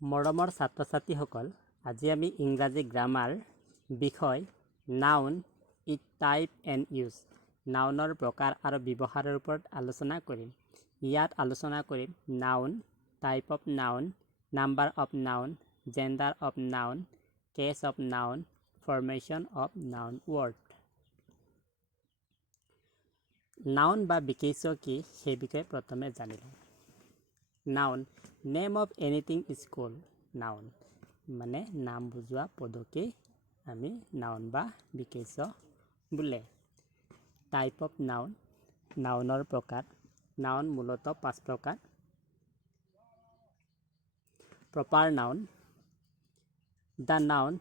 মৰমৰ ছাত্ৰ ছাত্ৰীসকল, আজি আমি ইংৰাজী গ্ৰামাৰ বিষয় noun, it type and use, নাউনৰ প্ৰকাৰ আৰু ব্যৱহাৰৰ ওপৰত আলোচনা কৰিম। ইয়াত আলোচনা কৰিম noun, type of noun, number of noun, gender of noun, case of noun, formation of noun word. Noun বা বিশেষ্য কি সেই বিষয়ে প্ৰথমে জানি লওঁ। Noun, name of anything is called noun, মানে নাম বুজোৱা পদকেই আমি নাউন বা বিশেষ্য বোলে। টাইপ অফ নাউন, নাউনৰ প্ৰকাৰ। নাউন মূলতঃ 5 প্ৰকাৰ। Proper noun, the noun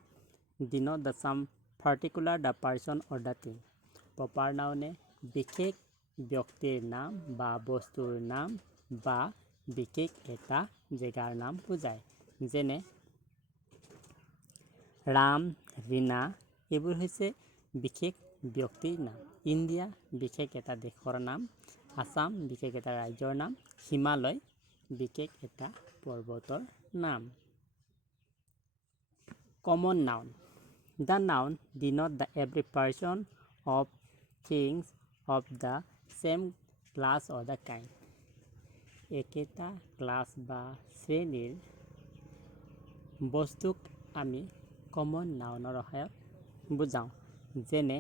denote the some particular the person or the thing. Proper নাউনে বিশেষ ব্যক্তিৰ নাম বা বস্তুৰ নাম বা বিশেষ এটা জেগাৰ নাম বুজায়। যেনে ৰাম, ৰীনা এইবোৰ হৈছে বিশেষ ব্যক্তিৰ নাম। ইণ্ডিয়া বিশেষ এটা দেশৰ নাম, আছাম বিশেষ এটা ৰাজ্যৰ নাম, হিমালয় বিশেষ এটা পৰ্বতৰ নাম। Common noun, the noun denote the every person of things of the same class or the kind. একেটা ক্লাছ বা শ্ৰেণীৰ বস্তুক আমি কমন নাউনৰ সহায়ত বুজাওঁ। যেনে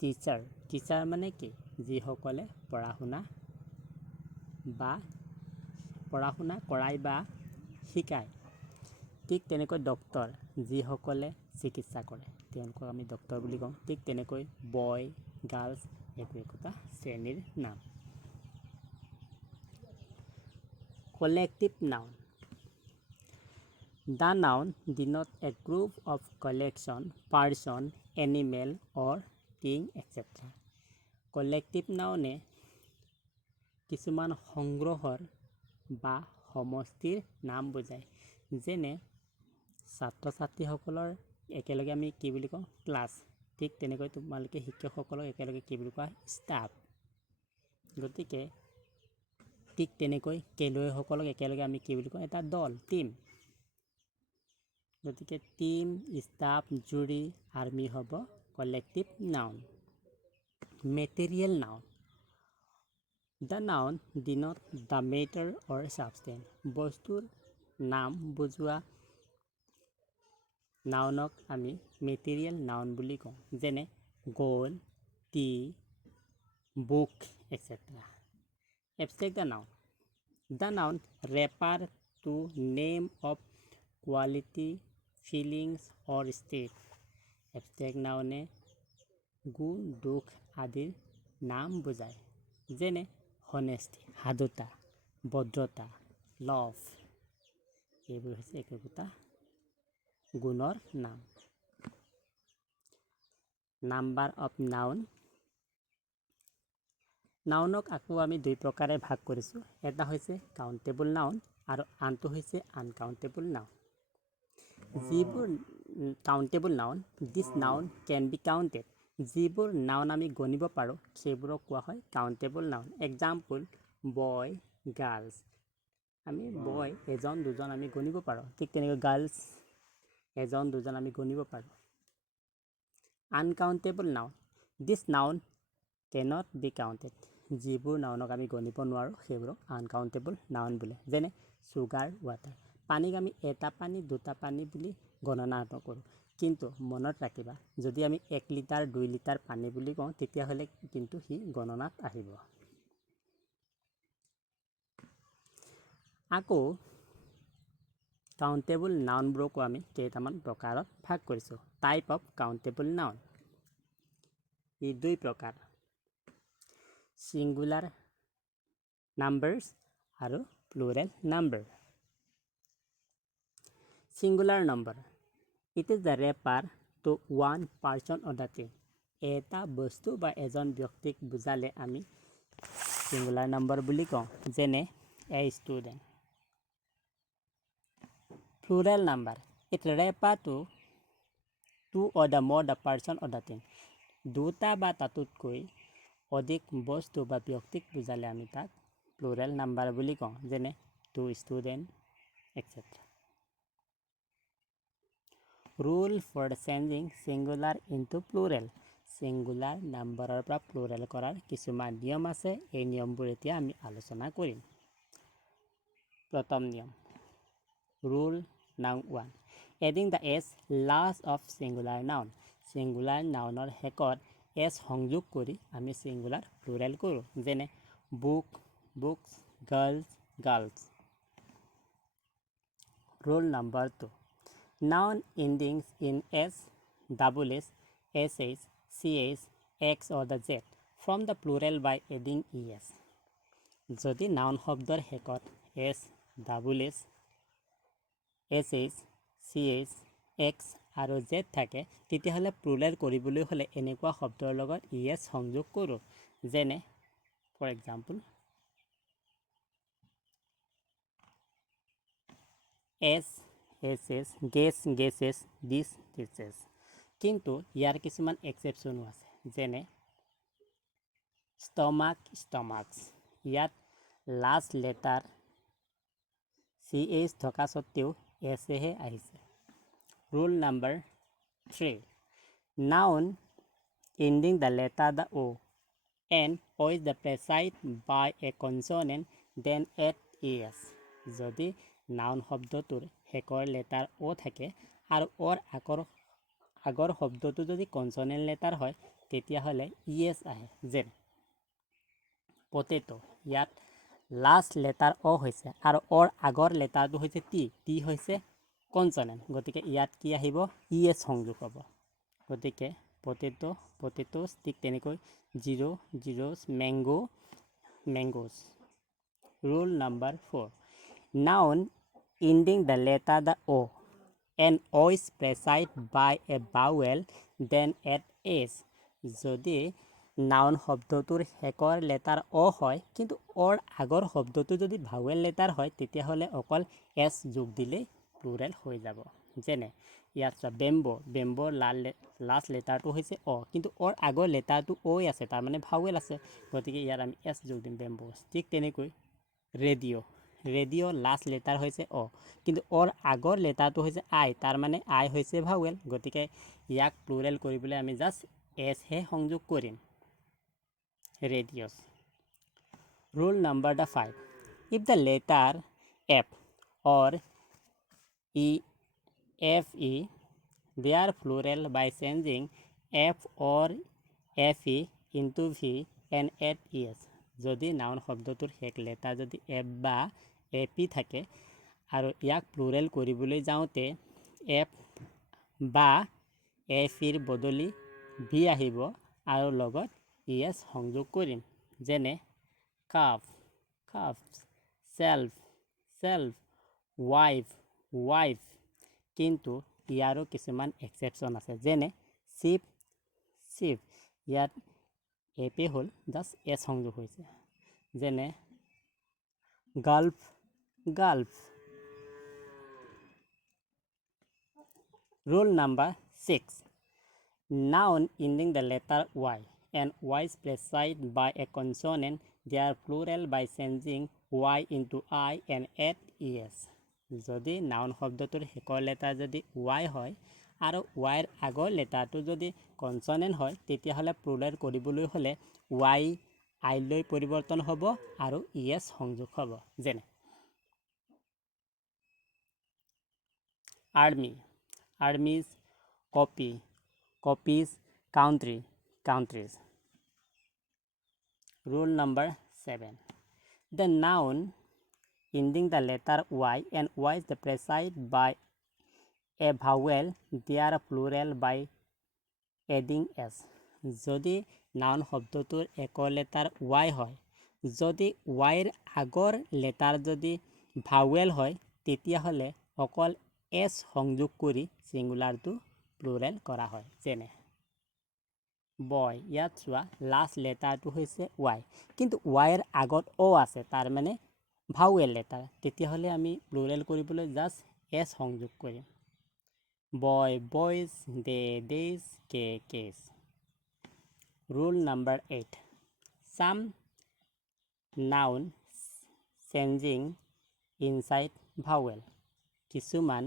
টিচাৰ, টিচাৰ মানে কি? যিসকলে পঢ়া শুনা কৰায় বা শিকায়। ঠিক তেনেকৈ ডক্তৰ, যিসকলে চিকিৎসা কৰে তেওঁলোকক আমি ডক্তৰ বুলি কওঁ। ঠিক তেনেকৈ বয়, গাৰ্লছ এইবোৰ একোটা শ্ৰেণীৰ নাম। Collective noun, the noun denotes a group of collection, person, animal or thing etc. Collective নাউনে কিছুমান সংগ্ৰহৰ বা সমষ্টিৰ নাম বুজায়। যেনে ছাত্ৰ ছাত্ৰীসকলৰ একেলগে আমি কি বুলি কওঁ? ক্লাছ। ঠিক তেনেকৈ তোমালোকে শিক্ষকসকলক একেলগে কি বুলি কোৱা? ষ্টাফ। গতিকে ঠিক তেনেকৈ খেলুৱৈসকলক একেলগে আমি কি বুলি কওঁ? এটা দল, টিম। গতিকে টিম, ষ্টাফ, জুৰি, আৰ্মি হ'ব collective noun. Material noun, the noun denote the matter or substance. বস্তুৰ নাম বুজোৱা নাউনক আমি মেটেৰিয়েল নাউন বুলি কওঁ। যেনে gold, T, book etc. Abstract noun, the noun refer to name of quality, feelings or state. Abstract noun গুণ, দুখ আদিৰ নাম বুজায়। যেনে honesty, সাধুতা, ভদ্ৰতা, love এইবোৰ হৈছে একোটা গুণৰ নাম। নাম্বাৰ অফ নাউন, নাউনক আকৌ আমি 2 প্ৰকাৰে ভাগ কৰিছোঁ। এটা হৈছে কাউণ্টেবল নাউন আৰু আনটো হৈছে আনকাউণ্টেবল নাউন। যিবোৰ countable noun, this noun can be counted. যিবোৰ নাউন আমি গণিব পাৰোঁ সেইবোৰক কোৱা হয় countable noun. Example boy, girls. আমি বয় এজন দুজন আমি গণিব পাৰোঁ। ঠিক তেনেকৈ গাৰ্লছ এজন দুজন আমি গণিব পাৰোঁ। Uncountable noun, this noun cannot B counted. যিবোৰ নাউনক আমি গণিব নোৱাৰোঁ সেইবোৰক আনকাউণ্টেবল নাউন বোলে। যেনে চুগাৰ, ৱাটাৰ। পানীক আমি এটা পানী, দুটা পানী বুলি গণনা নকৰোঁ। কিন্তু মনত ৰাখিবা, যদি আমি 1 লিটাৰ 2 লিটাৰ পানী বুলি কওঁ তেতিয়াহ'লে কিন্তু সি গণনাত আহিব। আকৌ কাউণ্টেবল নাউনবোৰকো আমি কেইটামান প্ৰকাৰত ভাগ কৰিছোঁ। টাইপ অফ কাউণ্টেবল নাউন, ই 2 প্ৰকাৰ। সিঙ্গুলাৰ নাম্বাৰছ আৰু plural number. Singular number, it is the refer to one person or the thing. এটা বস্তু বা এজন ব্যক্তিক বুজালে আমি সিঙ্গুলাৰ নাম্বাৰ বুলি কওঁ। যেনে a student. Plural number, it refer to or the more the person or the thing. দুটা বা তাতোতকৈ অধিক বস্তু বা ব্যক্তিক বুজালে আমি তাক প্লুৰেল নাম্বাৰ বুলি কওঁ। যেনে 2 student etc. Rule for changing singular into plural. Singular numberer পৰা plural কৰাৰ কিছুমান নিয়ম আছে। এই নিয়মবোৰ এতিয়া আমি আলোচনা কৰিম। প্ৰথম নিয়ম, rule noun 1. Adding the s last of singular noun. Singular nounৰ শেষত s সংযোগ কৰি আমি singular plural কৰোঁ। যেনে book, books, girls, girls. Rule number 2. Noun endings in s, double s, sh, ch, x or the z from the plural by adding es. যদি noun শব্দৰ শেষত s, double s, sh, ch, x আৰু z থাকে তেতিয়াহ'লে plural কৰিবলৈ হ'লে এনেকুৱা শব্দৰ লগত es সংযোগ কৰোঁ। যেনে for example s, ss, guess, guesses, this, thises. কিন্তু ইয়াৰ কিছুমান এক্সেপশ্যনো আছে। যেনে stomach, stomachs. ইয়াত লাষ্ট লেটাৰ ch থকা সত্ত্বেও s হে আহিছে। Rule number 3. Noun ending the letter the o and o is the preceded by a consonant then add es. যদি noun শব্দটোৰ শেষৰ লেটাৰ o থাকে আৰু ওৰ আগৰ শব্দটো যদি কনসনেন্ট লেটাৰ হয় তেতিয়াহ'লে es আহে। যেনে potato, ইয়াত লাষ্ট লেটাৰ o হৈছে আৰু ওৰ আগৰ লেটাৰটো হৈছে টি হৈছে কনসনেন্ট, গতিকে ইয়াত কি আহিব es সংযোগ হ'ব। গতিকে potato, potatoes, ঠিক তেনেকৈ zero, zeros, mango, mangoes. Rule number 4. Noun ending the letter the o and o is preceded by a vowel then add s. যদি noun শব্দটোৰ শেষৰ লেটাৰ o হয় কিন্তু ওৰ আগৰ শব্দটো যদি ভাৱেল লেটাৰ হয় তেতিয়াহ'লে অকল s যোগ দিলেই প্লুৰেল হৈ যাব। যেনে ইয়াত বেম্বো, বেম্বোৰ লাষ্ট লেটাৰটো হৈছে o কিন্তু ওৰ আগৰ লেটাৰটো o আছে, তাৰমানে ভাৱেল আছে, গতিকে ইয়াত আমি s যোগ দিম বেম্বোজ। ঠিক তেনেকৈ ৰেডিঅ', ৰেডিঅ' লাষ্ট লেটাৰ হৈছে o কিন্তু ওৰ আগৰ লেটাৰটো হৈছে i, তাৰমানে i হৈছে ভাৱেল, গতিকে ইয়াক প্লুৰেল কৰিবলৈ আমি জাষ্ট s হে সংযোগ কৰিম, radios. Rule number 5. If the letter f or fe, they are plural by changing f or fe into v and add es. যদি নাউন শব্দটোৰ শেষ লেটাৰ যদি f বা ap থাকে আৰু ইয়াক প্লুৰেল কৰিবলৈ যাওঁতে f বা fৰ বদলি v আহিব আৰু লগত es সংযোগ কৰিম। যেনে calf, calves, self, selves, wife, wives. কিন্তু ইয়াৰো কিছুমান এক্সেপশ্যন আছে। যেনে চিপ, চিপ, ইয়াত এপে হ'ল জাষ্ট এছ সংযোগ হৈছে। যেনে gulf, gulf. Rule number 6. Noun ending the letter y and y is preceded by a consonant, they are plural by changing y into I and add es. যদি নাউন শব্দটোৰ শেষৰ লেটাৰ যদি y হয় আৰু y ৰ আগৰ লেটাৰটো যদি consonant হয় তেতিয়াহ'লে প্লুৰেল কৰিবলৈ হ'লে y I লৈ পৰিৱৰ্তন হ'ব আৰু es সংযোগ হ'ব। যেনে army, armies, copy, copies, country, countries. Rule number 7. The noun ending the letter y and y is the preceded by a vowel, they are plural by adding s. যদি noun শব্দটোৰ একৰ লেটাৰ y হয়, যদি y ৰ আগৰ letter যদি vowel হয় তেতিয়াহ'লে অকল s সংযোগ কৰি সিঙ্গুলাৰটো প্লুৰেল কৰা হয়। যেনে বয়, ইয়াত চোৱা লাষ্ট লেটাৰটো হৈছে y কিন্তু y ৰ আগত o আছে, তাৰমানে ভাৱেল লেটাৰ, তেতিয়াহ'লে আমি প্লুৰেল কৰিবলৈ জাষ্ট s সংযোগ কৰিম। বয়, বয়জ, দে, দেজ, কে, cage. Rule number 8. Some noun changing inside vowel. কিছুমান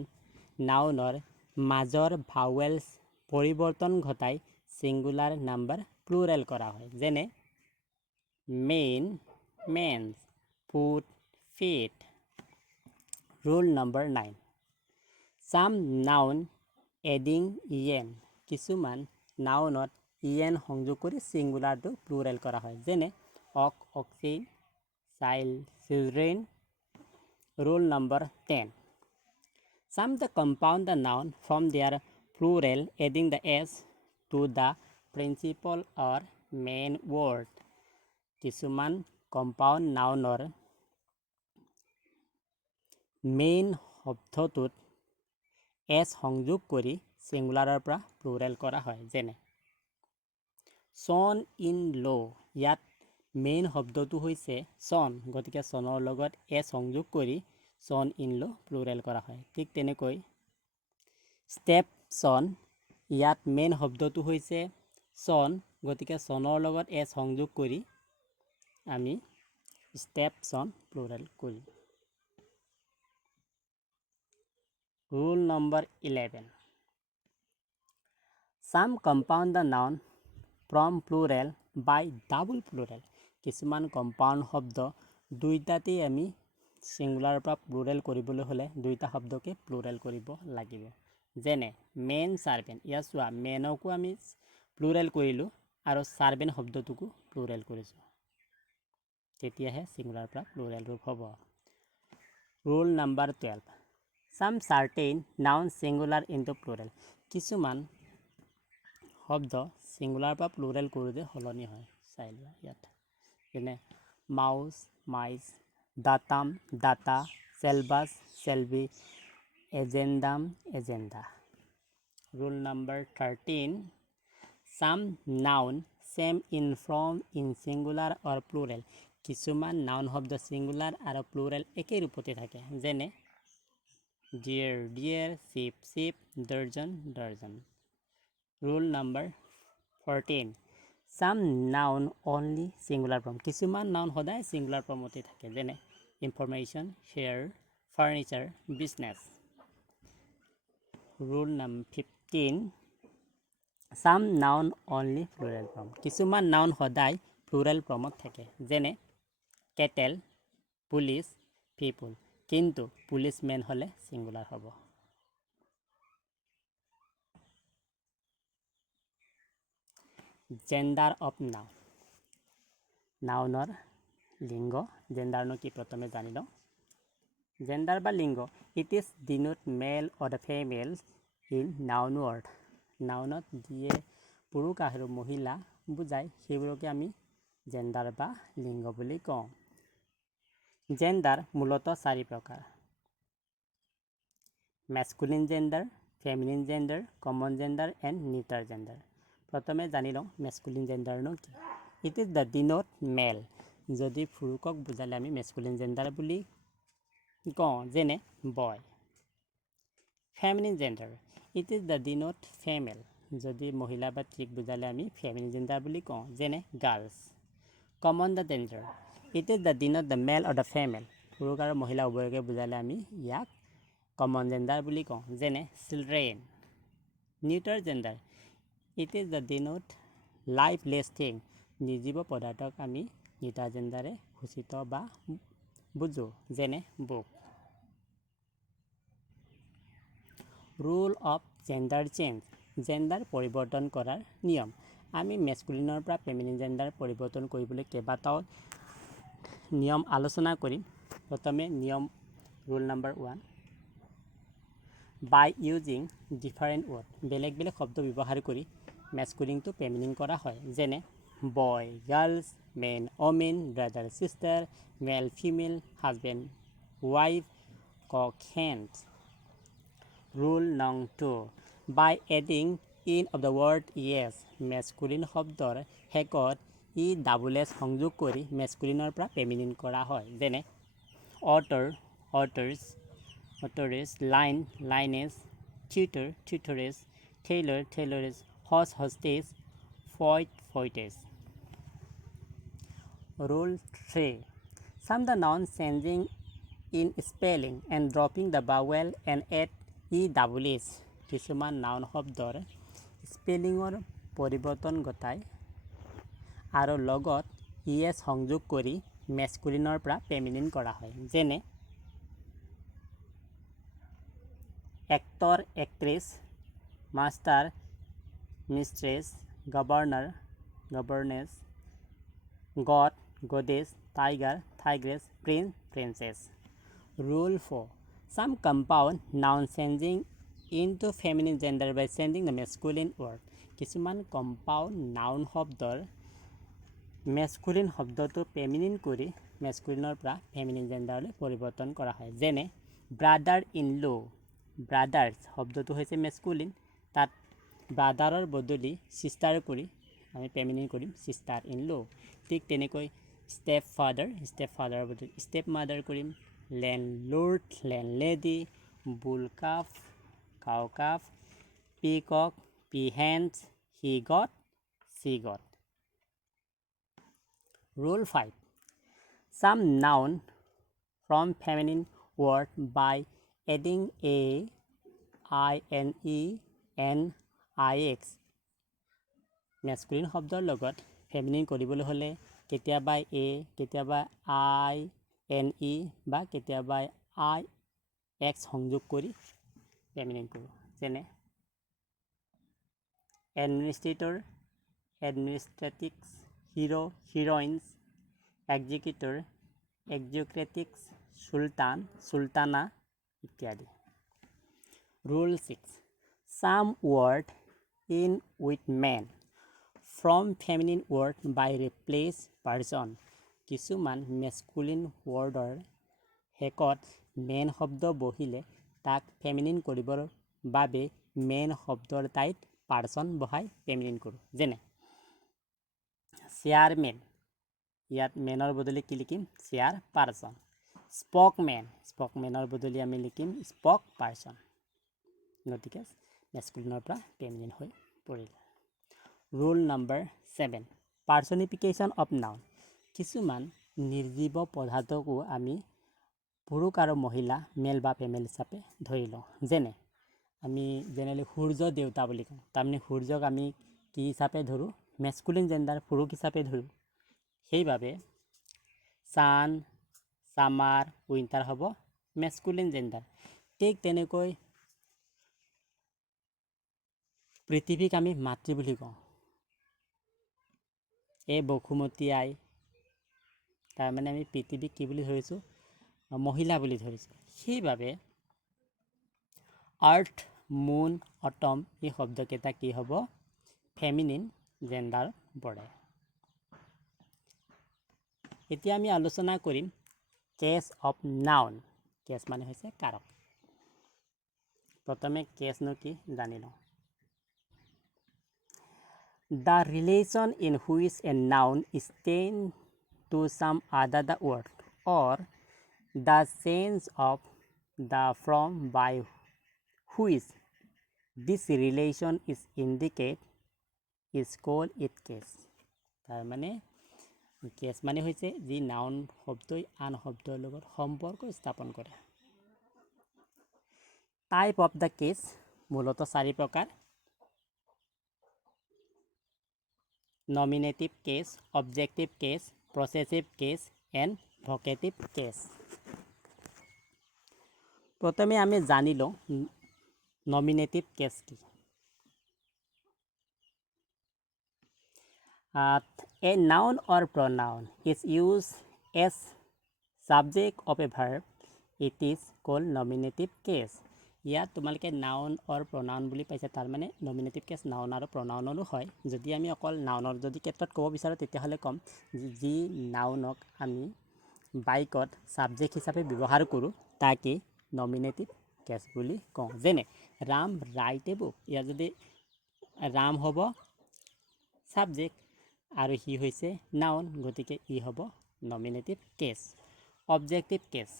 নাউনৰ মাজৰ ভাৱেলছ পৰিৱৰ্তন ঘটাই ছিংগুলাৰ নাম্বাৰ প্লুৰেল কৰা হয়, যেনে man, mens, foot, feet. Rule number 9, some noun adding EN, কিছুমান নাউনত ইএন সংযোগ কৰি ছিংগুলাৰটো প্লুৰেল কৰা হয়, যেনে ox, oxen, child, children. Rule number 10, some the compound the noun from their plural adding the s to the principal or main word, কিছুমান compound নাউনৰ main শব্দটোত S সংযোগ কৰি ছিংগুলাৰৰ পৰা প্লুৰেল কৰা হয়, যেনে চন ইন ল', ইয়াত মেইন শব্দটো হৈছে চন, গতিকে চনৰ লগত এছ সংযোগ কৰি চন ইন ল' প্লুৰেল কৰা হয়। ঠিক তেনেকৈ ষ্টেপ চন, ইয়াত মেইন শব্দটো হৈছে চন, গতিকে চনৰ লগত এছ সংযোগ কৰি আমি ষ্টেপ চন প্লুৰেল কৰিম। Roll number 11, some compound the noun from plural by double plural, কিছুমান কম্পাউণ্ড শব্দ দুইটাতেই আমি ছিংগুলাৰৰ পৰা প্লুৰেল কৰিবলৈ হ'লে দুইটা শব্দকে প্লুৰেল কৰিব লাগিব, যেনে মেন, চাৰ্ভেণ্ট। ইয়াত চোৱা, মেনকো আমি প্লুৰেল কৰিলোঁ আৰু চাৰ্ভেণ্ট শব্দটোকো প্লুৰেল কৰিছোঁ, তেতিয়াহে ছিংগুলাৰৰ পৰা প্লুৰেল ৰূপ হ'ব। Roll number 12, some certain noun singular into plural, কিছুমান শব্দ ছিংগুলাৰৰ পৰা প্লুৰেল কৰোঁতে সলনি হয়, চাই লোৱা ইয়াত, যেনে mouse, mice, datum, data, syllabus, syllabi, agendum, agenda. Rule number 13, some noun same in form in singular or plural, কিছুমান নাউন শব্দ ছিংগুলাৰ আৰু প্লুৰেল একেই ৰূপতে থাকে, যেনে deer, deer, sheep, sheep, dozen, dozen. Rule number 14, some noun only singular form, কিছুমান noun সদায় singular ফৰ্মতে থাকে, যেনে information, share, furniture, business. Rule number 15, some noun only plural form, কিছুমান নাউন সদায় প্লুৰেল ফৰ্মত থাকে, যেনে কেটেল, পুলিচ, পিপুল, কিন্তু পুলিচমেন হ'লে ছিংগুলাৰ হ'ব। জেণ্ডাৰ অফ নাউন, নাউনৰ লিংগ, জেণ্ডাৰনো কি প্ৰথমে জানি লওঁ। জেণ্ডাৰ বা লিংগ, it is denote male or the female in noun word, নাউনত যিয়ে পুৰুষ আৰু মহিলা বুজায় সেইবোৰকে আমি জেণ্ডাৰ বা লিংগ বুলি কওঁ। জেণ্ডাৰ মূলতঃ 4 প্ৰকাৰ, masculine gender, feminine gender, common gender and neutral gender. প্ৰথমে জানি লওঁ মেস্কুলিন জেণ্ডাৰনো কি। It is the denote male, যদি পুৰুষক বুজালে আমি মেস্কুলিন জেণ্ডাৰ বুলি কওঁ, যেনে boy. Feminine gender, it is the denote female, যদি মহিলা বা স্ত্ৰীক বুজালে আমি ফেমিনিন জেণ্ডাৰ বুলি কওঁ, যেনে girls. Common the gender, it is the denote the male or the female, পুৰুষ আৰু মহিলা উভয়কে বুজালে আমি ইয়াক কমন জেণ্ডাৰ বুলি কওঁ, যেনে children. Neutral gender, it is the denote lifeless thing, নিৰ্জীৱ পদাৰ্থক আমি নিউট্ৰাল জেণ্ডাৰে সূচিত বা বুজোঁ, যেনে book. Rule of gender change, gender পৰিৱৰ্তন কৰাৰ নিয়ম। আমি মেস্কুলিনৰ পৰা ফেমিনিন জেণ্ডাৰ পৰিৱৰ্তন কৰিবলৈ কেইবাটাও নিয়ম আলোচনা কৰিম। প্ৰথমে নিয়ম ৰুল নম্বৰ 1, বাই ইউজিং ডিফাৰেণ্ট ৱৰ্ড, বেলেগ বেলেগ শব্দ ব্যৱহাৰ কৰি মেস্কুলিনটো ফেমিনিন কৰা হয়, যেনে boy, girls, men, women, brother, sister, male, female, husband, wife, cock, hen. Rule নং 2, by adding in of the word ess, masculine শব্দৰ শেষত ই ডাবল এছ সংযোগ কৰি মেস্কুলিনৰ পৰা ফেমিনিন কৰা হয়, যেনে author, authors, authoress, lion, lioness, theatre, theatress, tailor, tailoress, host, hostess, poet, poetess. Rule 3, some the noun changing in spelling and dropping the vowel and add e double s কিছুমান noun শব্দৰ স্পেলিঙৰ পৰিৱৰ্তন ঘটায় আৰু লগত yes সংযোগ কৰি মেস্কুলিনৰ পৰা feminine কৰা হয়, যেনে actor, actress, master, mistress, governor, governess, god, goddess, tiger, tigress, prince, princess. Rule 4. Some compound noun changing into feminine gender by changing the masculine word. কিছুমান কম্পাউণ্ড নাউন শব্দৰ মেস্কুলিন শব্দটো ফেমিনিন কৰি মেস্কুলিনৰ পৰা ফেমিনিন জেণ্ডাৰলৈ পৰিৱৰ্তন কৰা হয়, যেনে ব্ৰাদাৰ ইন ল। ব্ৰাদাৰ্ছ শব্দটো হৈছে মেস্কুলিন, তাত ব্ৰাদাৰৰ বদলি চিষ্টাৰ কৰি আমি ফেমিনিন কৰিম চিষ্টাৰ ইন ল। ঠিক তেনেকৈ ষ্টেপ ফাদাৰৰ বদলি ষ্টেপ মাদাৰ কৰিম, লেণ্ডলৰ্ড, লেণ্ডলেডি, bull calf, cow calf, peacock, peahens, he goat, she goat. Rule 5. Some noun from feminine word by adding a, ine, n, ix. Masculine শব্দৰ লগত ফেমিনিন কৰিবলৈ হ'লে কেতিয়াবা এ, কেতিয়াবা আই এন ই বা কেতিয়াবা আই এক্স সংযোগ কৰি ফেমিনিন কৰোঁ, যেনে এডমিনিষ্ট্ৰেটৰ, এডমিনিষ্ট্ৰেটিক্স, হিৰো, হিৰইনছ, এক্সিকিউটৰ, এক্সিকিউটিভছ, সুলতান, সুলতানা ইত্যাদি। Rule 6. Some word in with men from feminine word by replace person. কিছুমান মেস্কুলিন ৱৰ্ডৰ শেষত মেন শব্দ বহিলে তাক ফেমিনিন কৰিবৰ বাবে মেন শব্দৰ ঠাইত পাৰ্চন বহাই ফেমিনিন কৰোঁ, যেনে চেয়াৰমেন, ইয়াত মেনৰ বদলি কি লিখিম চেয়াৰ পাৰ্চন। স্পকমেন, স্পকমেনৰ বদলি আমি লিখিম স্পক পাৰ্চন। গতিকে মেস্কুলিনৰ পৰা ফেমিনিন হৈ পৰিল। Rule number 7. Personification of noun. কিছুমান নিৰ্জীৱ পদাৰ্থকো আমি পুৰুষ আৰু মহিলা মেল বা ফেমেল হিচাপে ধৰি লওঁ, যেনে আমি জেনেৰেলি সূৰ্য দেউতা বুলি কওঁ, তাৰমানে সূৰ্যক আমি কি হিচাপে ধৰোঁ মেস্কুলিন জেণ্ডাৰ পুৰুষ হিচাপে ধৰোঁ। সেইবাবে ছান, ছামাৰ, উইণ্টাৰ হ'ব মেস্কুলিন জেণ্ডাৰ। ঠিক তেনেকৈ পৃথিৱীক আমি মাতৃ বুলি কওঁ, এই বসুমতী আই, তাৰমানে আমি পৃথিৱীক কি বুলি ধৰিছোঁ মহিলা বুলি ধৰিছোঁ। সেইবাবে আৰ্থ, মুন, অটম এই শব্দকেইটা কি হ'ব ফেমিনিন জেণ্ডাৰত পৰে। এতিয়া আমি আলোচনা কৰিম কেছ অফ নাউন। কেছ মানে হৈছে কাৰক। প্ৰথমে কেছনো কি জানি লওঁ। The relation in which a noun is changed to some other the word or the change of the from by which this relation is indicated is called it case. তাৰমানে cash মানে হৈছে যি নাউন শব্দই আন শব্দৰ লগত সম্পৰ্ক স্থাপন কৰে। টাইপ অফ দ্য কেছ মূলতঃ 4 প্ৰকাৰ: nominative case, objective case, possessive case and vocative case. প্ৰথমে আমি জানি লওঁ নমিনেটিভ কেছ কি। A noun or pronoun is used as subject of a verb. It is called nominative case. ইয়াত তোমালোকে noun অৰ প্ৰনাউন বুলি পাইছে, তাৰমানে নমিনেটিভ কেছ নাউন আৰু প্ৰনাউনৰো হয়। যদি আমি অকল নাউনৰ যদি ক্ষেত্ৰত ক'ব বিচাৰোঁ তেতিয়াহ'লে ক'ম যি নাউনক আমি বাইকত ছাবজেক্ট হিচাপে ব্যৱহাৰ কৰোঁ তাকে নমিনেটিভ কেছ বুলি কওঁ। যেনে ৰাম ৰাইট এ বুক, ইয়াত যদি ৰাম হ'ব ছাবজেক্ট আৰু হি হৈছে নাউন, গতিকে ই হ'ব nominative case. Objective case: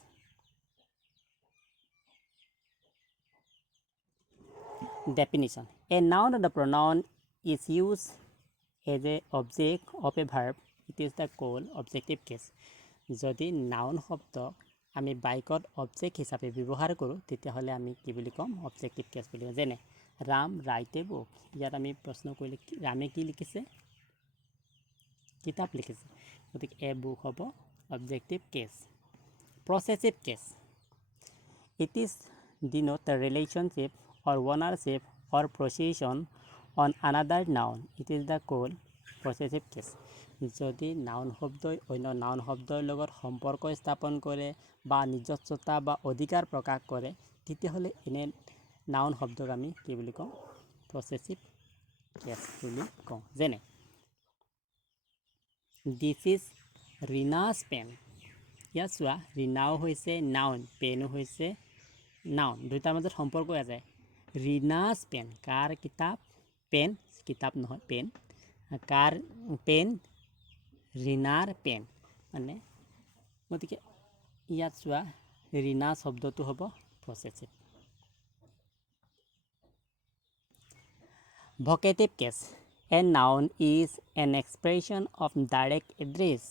Definition: A noun or the pronoun is used as a object of a verb. It is the called objective case. যদি নাউন শব্দ আমি বাইকত অবজেক্ট হিচাপে ব্যৱহাৰ কৰোঁ তেতিয়াহ'লে আমি কি বুলি ক'ম অবজেক্টিভ কেছ বুলি ক'ম যেনে ৰাম ৰাইট এ বুক ইয়াত আমি প্ৰশ্ন কৰিলে ৰামে কি লিখিছে কিতাপ লিখিছে গতিকে এ বুক হ'ব objective case possessive case it is denote the relationship or ownership or possession on another noun it is the call possessive case যদি নাউন শব্দই অন্য নাউন শব্দৰ লগত সম্পৰ্ক স্থাপন কৰে বা নিজস্বতা বা অধিকাৰ প্ৰকাশ কৰে তেতিয়াহ'লে এনে নাউন শব্দক আমি কি বুলি কওঁ প্ৰচেছিভ কেছ বুলি কওঁ যেনে দিছ ইজ ৰীনাছ পেন ইয়াত চোৱা ৰীনাও হৈছে নাউন পেনো হৈছে নাউন দুটাৰ মাজত সম্পৰ্ক আছে ৰীনাছ পেন কাৰ কিতাপ পেন কিতাপ নহয় পেন কাৰ পেন ৰীনাৰ পেন মানে গতিকে ইয়াত চোৱা ৰীনা শব্দটো হ'ব possessive vocative case a noun is an expression of direct address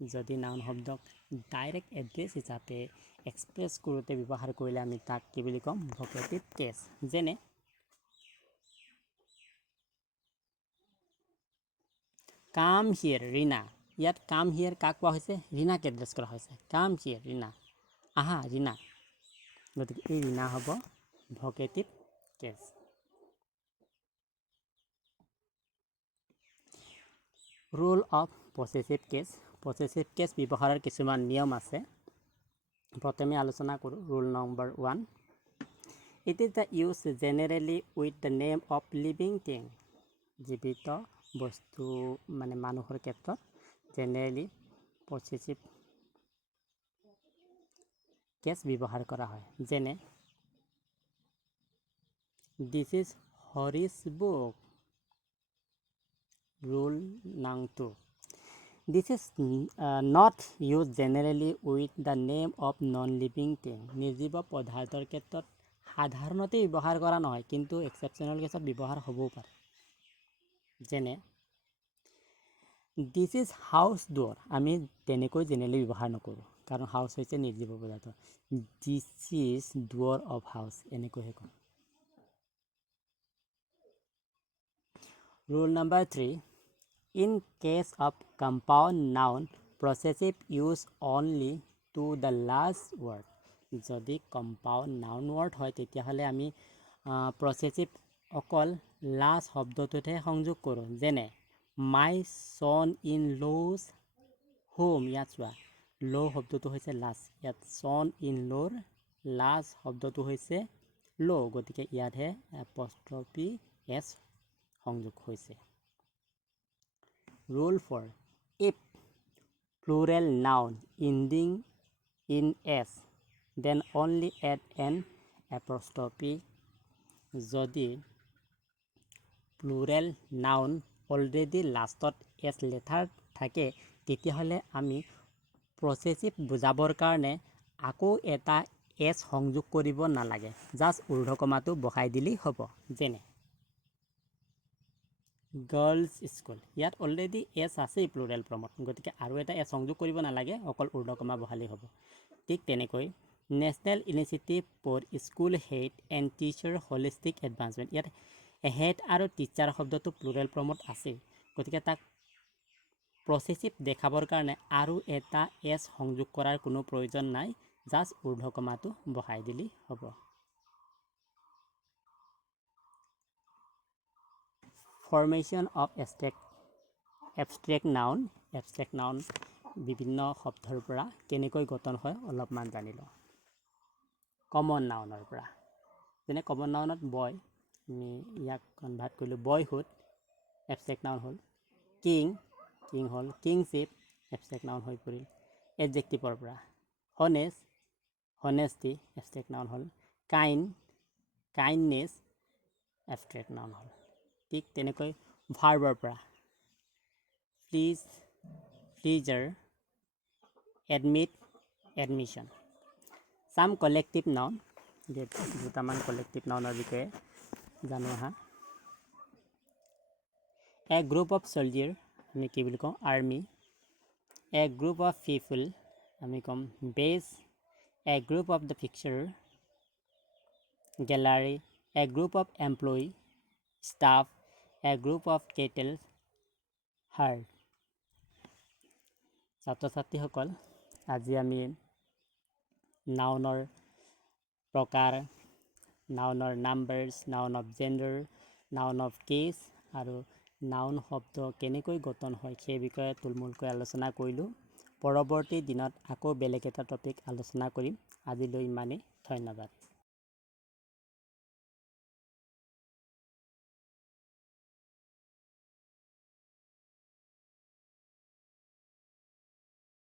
যদি নাউন শব্দক ডাইৰেক্ট এড্ৰেছ হিচাপে এক্সপ্ৰেছ কৰোঁতে ব্যৱহাৰ কৰিলে আমি তাক কি বুলি ক'ম ভকেটিভ কেছ যেনে কাম হিয়েৰ ৰীনা ইয়াত কাম হিয়েৰ কাক কোৱা হৈছে ৰীনাক এড্ৰেছ কৰা হৈছে কাম হিয়েৰ ৰীনা আহা ৰীনা গতিকে এই ৰীনা হ'ব vocative case rule of possessive case ব্যৱহাৰৰ কিছুমান নিয়ম আছে প্ৰথমে আলোচনা কৰোঁ rule number 1 it is the use generally with the name of living thing জীৱিত বস্তু মানে মানুহৰ ক্ষেত্ৰত জেনেৰেলি পচেছিভ কেছ ব্যৱহাৰ কৰা হয় যেনে this is Harish book Rule number 2. This is not used generally with the name of non-living thing. নিৰ্জীৱ পদাৰ্থৰ ক্ষেত্ৰত সাধাৰণতে ব্যৱহাৰ কৰা নহয় কিন্তু এক্সেপশ্যনেল কেছত ব্যৱহাৰ হ'বও পাৰে যেনে দিছ ইজ হাউচ ডোৰ আমি তেনেকৈ জেনেৰেলি ব্যৱহাৰ নকৰোঁ কাৰণ হাউচ হৈছে নিৰ্জীৱ পদাৰ্থ this is door of house এনেকৈহে কওঁ rule number 3 In case of compound noun, possessive use only to the last word. যদি compound noun word হয় তেতিয়াহ'লে আমি possessive অকল last শব্দটোতহে সংযোগ কৰোঁ যেনে my son in law's home ইয়াত চোৱা law শব্দটো হৈছে last ইয়াত son in lawৰ last শব্দটো হৈছে law গতিকে ইয়াতহে apostrophe s সংযোগ হৈছে Rule 4. If plural noun ending in s, then only add an apostrophe. যদি plural noun already lastত s letter থাকে তেতিয়াহ'লে আমি possessive বুজাবৰ কাৰণে আকৌ এটা s সংযোগ কৰিব নালাগে জাষ্ট ঊৰ্ধ্বকমাটো বহাই দিলেই হ'ব যেনে গাৰ্লছ স্কুল ইয়াত অলৰেডি এছ আছেই প্লুৰেল ফৰ্মত গতিকে আৰু এটা এছ সংযোগ কৰিব নালাগে অকল ঊৰ্ধ্বকমা বহালেই হ'ব ঠিক তেনেকৈ national initiative for school head and teacher holistic advancement ইয়াত হেড আৰু টিচাৰ শব্দটো প্লুৰেল ফৰ্মত আছে গতিকে তাক প্ৰচেছিভ দেখাবৰ কাৰণে আৰু এটা এছ সংযোগ কৰাৰ কোনো প্ৰয়োজন নাই জাষ্ট ঊৰ্ধ্বকমাটো বহাই দিলেই হ'ব Formation of abstract noun বিভিন্ন শব্দৰ পৰা কেনেকৈ গঠন হয় অলপমান জানি লওঁ কমন নাউনৰ পৰা যেনে কমন নাউনত বয় আমি ইয়াক কনভাৰ্ট কৰিলোঁ বয়হুড এবষ্ট্ৰেক্ট নাউন হ'ল কিং হ'ল কিংশ্বিপ এবষ্ট্ৰেক্ট নাউন হৈ পৰিল এডজেক্টিভৰ পৰা হনেষ্টি এবষ্ট্ৰেক্ট নাউন হ'ল কাইণ্ডনেছ এবষ্ট্ৰেক্ট নাউন হ'ল ঠিক তেনেকৈ ভাৰ্বৰ পৰা প্লিজাৰ এডমিশ্যন চাম কলেক্টিভ নাউন দুটামান কলেক্টিভ নাউনৰ বিষয়ে জানো আহা এ গ্ৰুপ অফ চলজিয়াৰ আমি কি বুলি কওঁ আৰ্মি এ গ্ৰুপ অফ পিপল আমি ক'ম বেজ a group of the picture, gallery, a group of employee, staff, a group of cattle, herd. ছাত্ৰ ছাত্ৰীসকল, আজি আমি নাউনৰ প্ৰকাৰ, নাউনৰ numbers, noun of gender, noun of case আৰু নাউন শব্দ কেনেকৈ গঠন হয় সেই বিষয়ে থুলমূলকৈ আলোচনা কৰিলোঁ। পৰৱৰ্তী দিনত আকৌ বেলেগ এটা টপিক আলোচনা কৰিম। আজিলৈ ইমানেই, ধন্যবাদ।